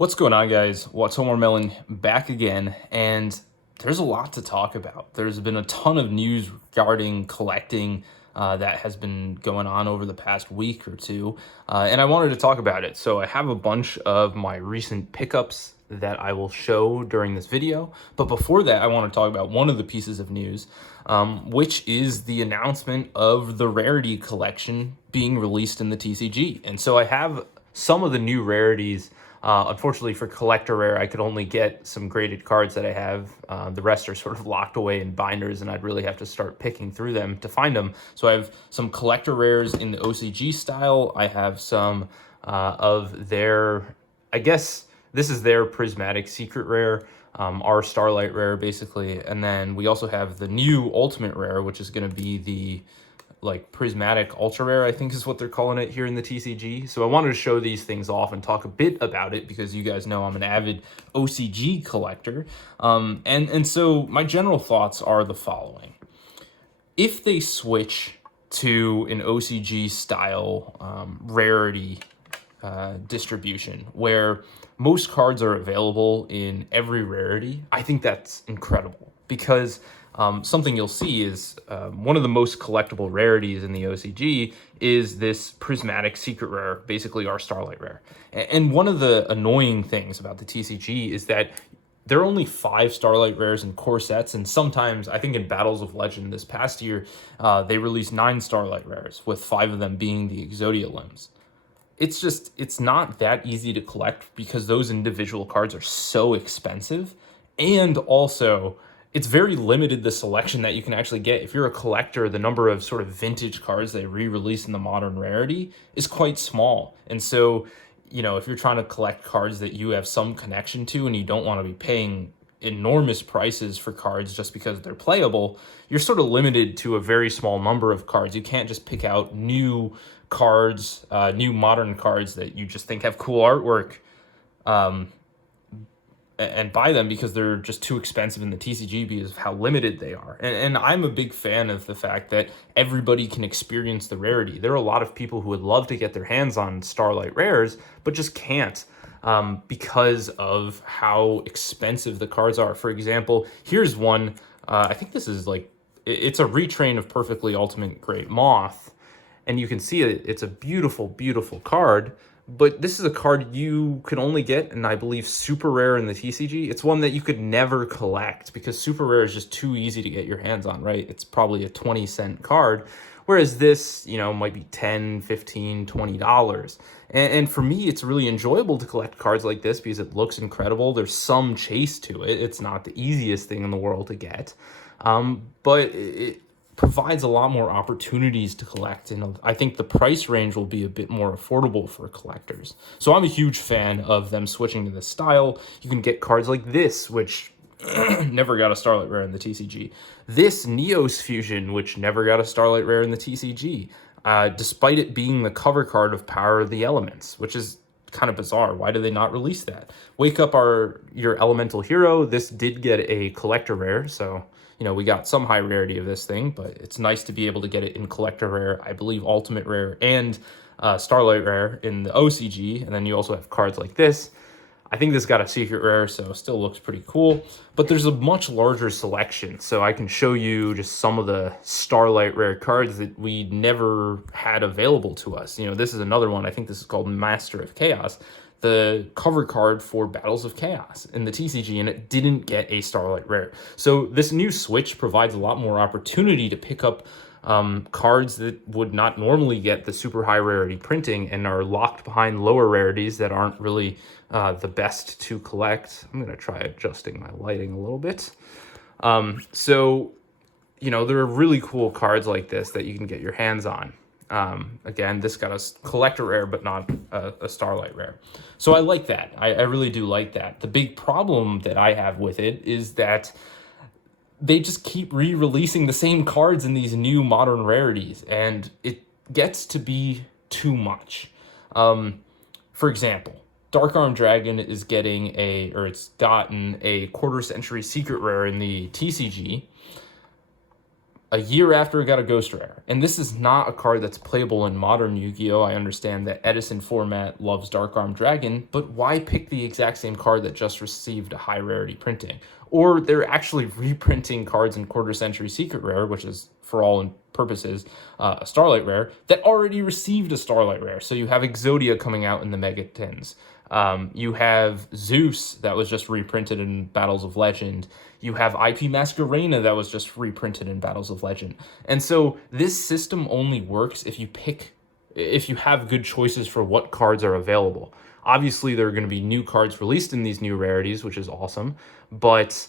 What's going on, guys? What's Melon back again, and there's a lot to talk about. There's been a ton of news regarding collecting that has been going on over the past week or two, and I wanted to talk about it. So I have a bunch of my recent pickups that I will show during this video, but before that, I want to talk about one of the pieces of news, which is the announcement of the Rarity collection being released in the TCG. And so I have some of the new rarities. Unfortunately for collector rare, I could only get some graded cards that I have. The rest are sort of locked away in binders, and I'd really have to start picking through them to find them. So I have some collector rares in the OCG style. I have some of their, I guess this is their prismatic secret rare, our starlight rare basically. And then we also have the new ultimate rare, which is going to be the prismatic ultra rare, I think is what they're calling it here in the TCG. So I wanted to show these things off and talk a bit about it because you guys know I'm an avid OCG collector. And so my general thoughts are the following. If they switch to an OCG style rarity distribution where most cards are available in every rarity, I think that's incredible because something you'll see is one of the most collectible rarities in the OCG is this prismatic secret rare, basically our starlight rare. And one of the annoying things about the TCG is that there are only 5 starlight rares in core sets, and sometimes, I think in Battles of Legend this past year, they released 9 starlight rares, with 5 of them being the Exodia limbs. It's not that easy to collect because those individual cards are so expensive, and also it's very limited the selection that you can actually get. If you're a collector, the number of sort of vintage cards they re-release in the modern rarity is quite small. And so, if you're trying to collect cards that you have some connection to and you don't want to be paying enormous prices for cards just because they're playable, you're sort of limited to a very small number of cards. You can't just pick out new cards, new modern cards that you just think have cool artwork, and buy them because they're just too expensive in the TCG because of how limited they are. And I'm a big fan of the fact that everybody can experience the rarity. There are a lot of people who would love to get their hands on Starlight Rares, but just can't because of how expensive the cards are. For example, here's one. I think this is it's a retrain of Perfectly Ultimate Great Moth. And you can see it's a beautiful, beautiful card. But this is a card you can only get, and I believe super rare in the TCG. It's one that you could never collect because super rare is just too easy to get your hands on, right? It's probably a 20-cent card, whereas this, might be $10, $15, $20. And for me, it's really enjoyable to collect cards like this because it looks incredible. There's some chase to it. It's not the easiest thing in the world to get, but it provides a lot more opportunities to collect, and I think the price range will be a bit more affordable for collectors. So I'm a huge fan of them switching to this style. You can get cards like this, which never got a Starlight Rare in the TCG. This Neos Fusion, which never got a Starlight Rare in the TCG, despite it being the cover card of Power of the Elements, which is kind of bizarre. Why do they not release that? Wake Up your Elemental Hero. This did get a collector rare, so we got some high rarity of this thing, but it's nice to be able to get it in collector rare, I believe ultimate rare, and starlight rare in the OCG. And then you also have cards like this. I think this got a secret rare, so still looks pretty cool. But there's a much larger selection, so I can show you just some of the starlight rare cards that we never had available to us. This is another one. I think this is called Master of Chaos, the cover card for Battles of Chaos in the TCG, and it didn't get a Starlight Rare. So this new switch provides a lot more opportunity to pick up cards that would not normally get the super high rarity printing and are locked behind lower rarities that aren't really the best to collect. I'm going to try adjusting my lighting a little bit. So, there are really cool cards like this that you can get your hands on. Again, this got a collector rare, but not a starlight rare. So I like that. I really do like that. The big problem that I have with it is that they just keep re-releasing the same cards in these new modern rarities, and it gets to be too much. For example, Dark Arm Dragon is it's gotten a quarter century secret rare in the TCG. a year after it got a Ghost Rare. And this is not a card that's playable in modern Yu-Gi-Oh! I understand that Edison format loves Dark Arm Dragon, but why pick the exact same card that just received a high rarity printing? Or they're actually reprinting cards in Quarter Century Secret Rare, which is, for all purposes, a Starlight Rare, that already received a Starlight Rare. So you have Exodia coming out in the Mega Tins. You have Zeus that was just reprinted in Battles of Legend. You have IP Masquerena that was just reprinted in Battles of Legend. And so this system only works if you have good choices for what cards are available. Obviously, there are going to be new cards released in these new rarities, which is awesome. But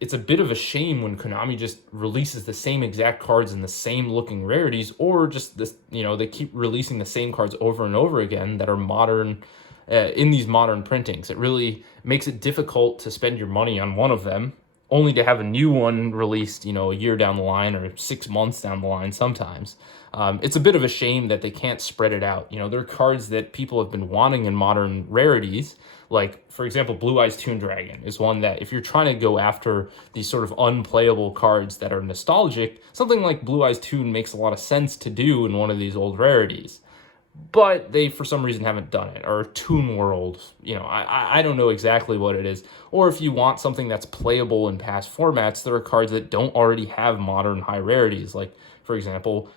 it's a bit of a shame when Konami just releases the same exact cards in the same looking rarities, or just this, they keep releasing the same cards over and over again that are modern. In these modern printings, it really makes it difficult to spend your money on one of them, only to have a new one released, a year down the line or 6 months down the line sometimes. It's a bit of a shame that they can't spread it out. There are cards that people have been wanting in modern rarities, like, for example, Blue Eyes Toon Dragon is one that, if you're trying to go after these sort of unplayable cards that are nostalgic, something like Blue Eyes Toon makes a lot of sense to do in one of these old rarities. But they, for some reason, haven't done it. Or Toon World, I don't know exactly what it is. Or if you want something that's playable in past formats, there are cards that don't already have modern high rarities. Like, for example,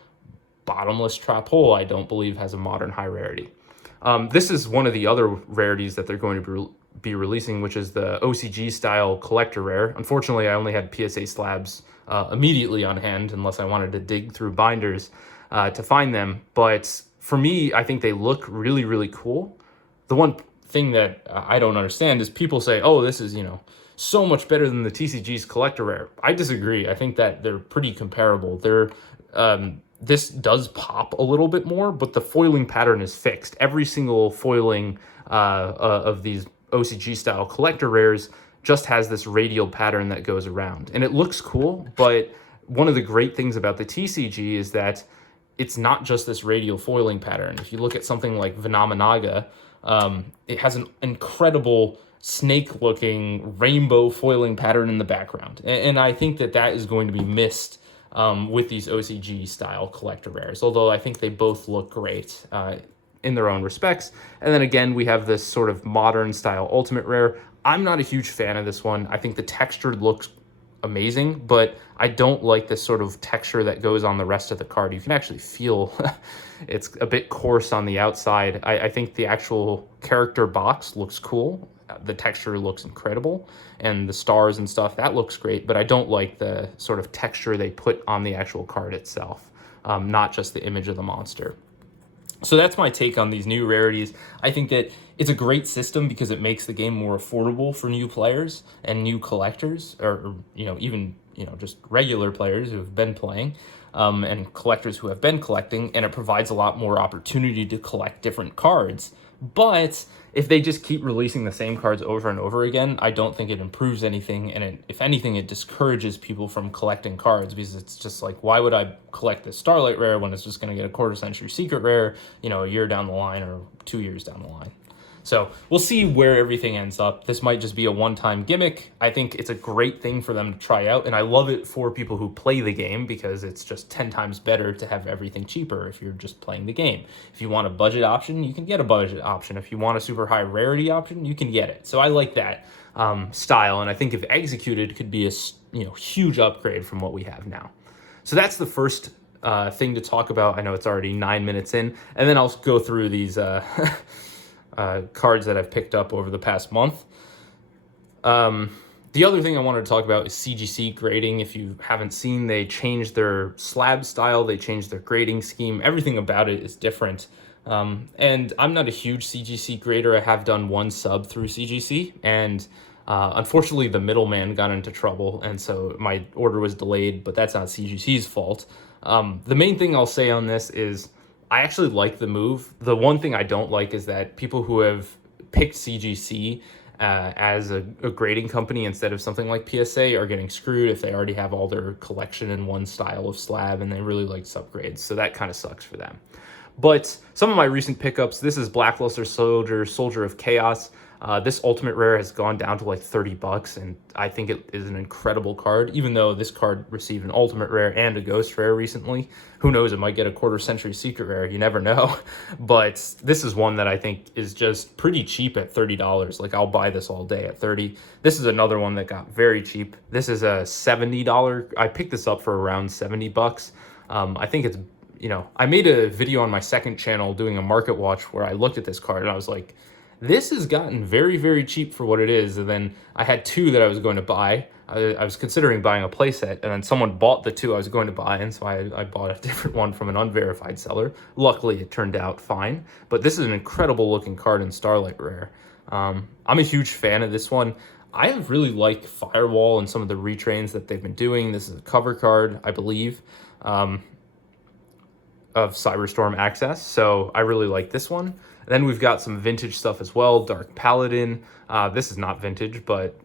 Bottomless Trap Hole, I don't believe, has a modern high rarity. This is one of the other rarities that they're going to be releasing, which is the OCG-style collector rare. Unfortunately, I only had PSA slabs immediately on hand, unless I wanted to dig through binders to find them. But for me, I think they look really, really cool. The one thing that I don't understand is people say, oh, this is, so much better than the TCG's collector rare. I disagree. I think that they're pretty comparable. This does pop a little bit more, but the foiling pattern is fixed. Every single foiling of these OCG-style collector rares just has this radial pattern that goes around. And it looks cool, but one of the great things about the TCG is that it's not just this radial foiling pattern. If you look at something like Vinamanaga, it has an incredible snake-looking rainbow foiling pattern in the background. And I think that is going to be missed with these OCG-style collector rares, although I think they both look great in their own respects. And then again, we have this sort of modern-style ultimate rare. I'm not a huge fan of this one. I think the texture looks amazing, but I don't like this sort of texture that goes on the rest of the card. You can actually feel it's a bit coarse on the outside. I think the actual character box looks cool. The texture looks incredible, and the stars and stuff, that looks great, but I don't like the sort of texture they put on the actual card itself, not just the image of the monster. So that's my take on these new rarities. I think that it's a great system because it makes the game more affordable for new players and new collectors, or even just regular players who have been playing, and collectors who have been collecting, and it provides a lot more opportunity to collect different cards. But if they just keep releasing the same cards over and over again, I don't think it improves anything, and if anything, it discourages people from collecting cards, because it's just like, why would I collect this Starlight Rare when it's just going to get a Quarter Century Secret Rare, a year down the line or 2 years down the line? So we'll see where everything ends up. This might just be a one-time gimmick. I think it's a great thing for them to try out, and I love it for people who play the game, because it's just 10 times better to have everything cheaper if you're just playing the game. If you want a budget option, you can get a budget option. If you want a super high rarity option, you can get it. So I like that style, and I think if executed, it could be a huge upgrade from what we have now. So that's the first thing to talk about. I know it's already 9 minutes in, and then I'll go through these cards that I've picked up over the past month. The other thing I wanted to talk about is CGC grading. If you haven't seen, they changed their slab style, they changed their grading scheme. Everything about it is different. And I'm not a huge CGC grader. I have done one sub through CGC, and unfortunately the middleman got into trouble, and so my order was delayed, but that's not CGC's fault. The main thing I'll say on this is I actually like the move. The one thing I don't like is that people who have picked CGC as a grading company instead of something like PSA are getting screwed if they already have all their collection in one style of slab and they really like subgrades. So that kind of sucks for them. But some of my recent pickups, this is Blackluster Soldier, Soldier of Chaos. This Ultimate Rare has gone down to like 30 bucks, and I think it is an incredible card, even though this card received an Ultimate Rare and a Ghost Rare recently. Who knows, it might get a quarter century Secret Rare, you never know. But this is one that I think is just pretty cheap at $30. Like, I'll buy this all day at 30. This is another one that got very cheap. This is a $70. I picked this up for around 70 bucks. I think it's, I made a video on my second channel doing a market watch where I looked at this card and I was like, this has gotten very, very cheap for what it is. And then I had two that I was going to buy. I was considering buying a playset, and then someone bought the two I was going to buy, and so I bought a different one from an unverified seller. Luckily, it turned out fine. But this is an incredible looking card in Starlight Rare. I'm a huge fan of this one. I have really liked Firewall and some of the retrains that they've been doing. This is a cover card, I believe, of Cyberstorm Access, so I really like this one. Then we've got some vintage stuff as well. Dark Paladin. This is not vintage, but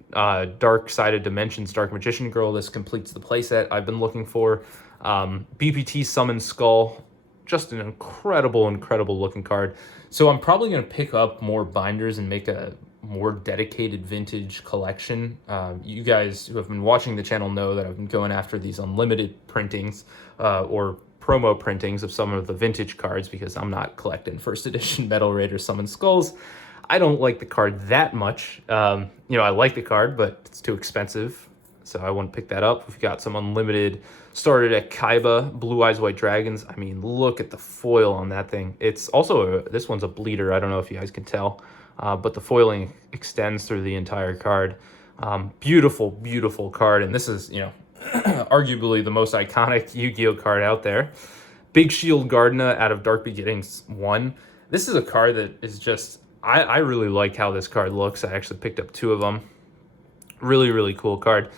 Dark-Sided Dimensions Dark Magician Girl. This completes the playset I've been looking for. BPT Summon Skull. Just an incredible, incredible looking card. So I'm probably going to pick up more binders and make a more dedicated vintage collection. You guys who have been watching the channel know that I've been going after these unlimited printings or promo printings of some of the vintage cards, because I'm not collecting first edition Metal Raider Summon Skulls. I don't like the card that much. I like the card, but it's too expensive, so I wouldn't pick that up. We've got some unlimited started at Kaiba Blue Eyes White Dragons. I mean, look at the foil on that thing. It's also this one's a bleeder. I don't know if you guys can tell, but the foiling extends through the entire card. Beautiful, beautiful card, and this is arguably the most iconic Yu-Gi-Oh card out there. Big Shield Gardena out of Dark Beginnings 1. This is a card that is just, I really like how this card looks. I actually picked up two of them. Really, really cool card.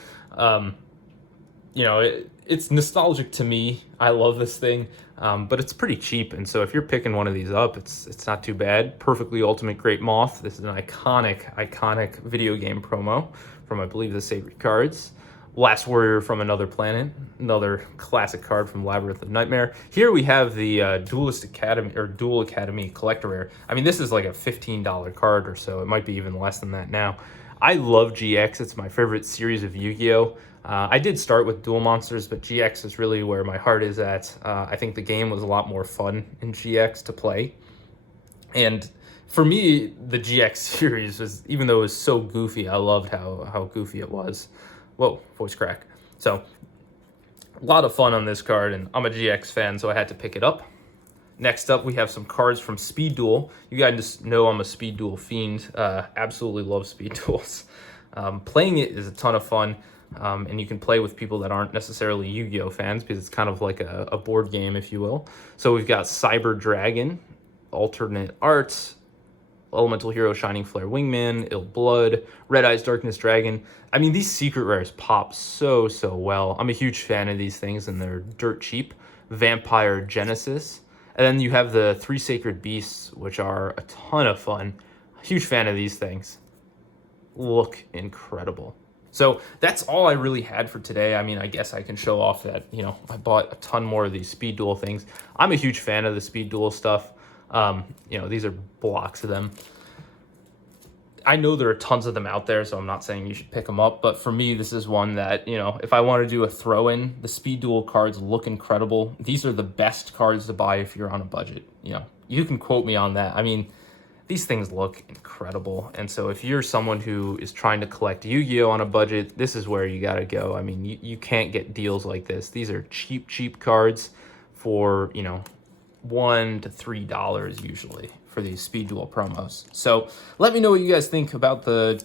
It's nostalgic to me. I love this thing, but it's pretty cheap. And so if you're picking one of these up, it's not too bad. Perfectly Ultimate Great Moth. This is an iconic video game promo from, I believe, the Sacred Cards. Last Warrior from Another Planet, another classic card from Labyrinth of Nightmare. Here we have the Duelist Academy or Duel Academy Collector Rare. I mean, this is like a $15 card or so. It might be even less than that now. I love GX. It's my favorite series of Yu-Gi-Oh! I did start with Duel Monsters, but GX is really where my heart is at. I think the game was a lot more fun in GX to play. And for me, the GX series was, even though it was so goofy, I loved how goofy it was. Whoa, voice crack. So, a lot of fun on this card, and I'm a GX fan, so I had to pick it up. Next up, we have some cards from Speed Duel. You guys know I'm a Speed Duel fiend. Absolutely love Speed Duels. Playing it is a ton of fun, and you can play with people that aren't necessarily Yu-Gi-Oh fans, because it's kind of like a board game, if you will. So we've got Cyber Dragon, Alternate Art, Elemental Hero Shining Flare Wingman, Ill Blood, Red Eyes Darkness Dragon. I mean, these secret rares pop so well. I'm a huge fan of these things, and they're dirt cheap. Vampire Genesis. And then you have the 3 Sacred Beasts, which are a ton of fun. Huge fan of these things. Look incredible. So that's all I really had for today. I mean, I guess I can show off that, I bought a ton more of these Speed Duel things. I'm a huge fan of the Speed Duel stuff. These are blocks of them. I know there are tons of them out there, so I'm not saying you should pick them up, but for me, this is one that, if I want to do a throw-in, the Speed Duel cards look incredible. These are the best cards to buy if you're on a budget. You can quote me on that. I mean, these things look incredible, and so if you're someone who is trying to collect Yu-Gi-Oh on a budget, this is where you gotta go. I mean, you can't get deals like this. These are cheap cards for, $1 to $3 usually for these Speed Duel promos. So let me know what you guys think about the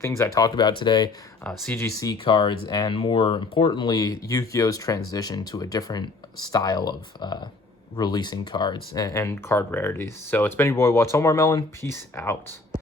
things I talked about today, CGC cards, and more importantly, Yu-Gi-Oh's transition to a different style of releasing cards and card rarities. So it's been your boy What's Omar Melon. Peace out.